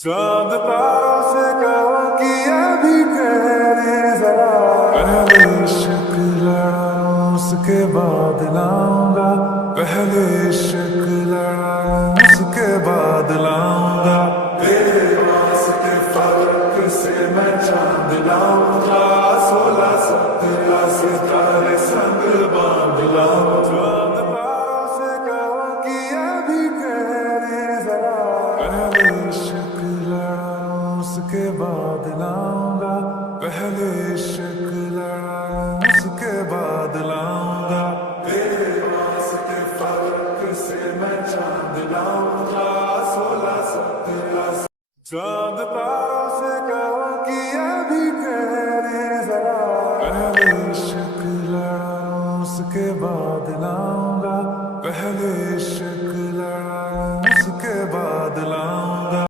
चांद तारों से कहो कि अभी तेरे जरा पहले इश्क लड़ाऊं उसके बाद लाऊंगा। पहले इश्क लड़ाऊं उसके बाद लाऊंगा। तेरे वास्ते फर्क से मैं चांद लाऊंगा। 16 17 सितारे संग बांध लाऊंगा। चांद तारों से कहो कि अभी तेरे जरा पहले इश्क लड़ाऊं उसके बाद लाऊंगा। पहले इश्क लड़ाऊं उसके बाद लाऊंगा। तेरे वास्ते फर्क से मैं चांद लाऊंगा। 16 17 चांद तारों से कहो कि अभी तेरे जरा पहले इश्क लड़ाऊं उसके बाद लाऊंगा। पहले इश्क लड़ाऊं उसके बाद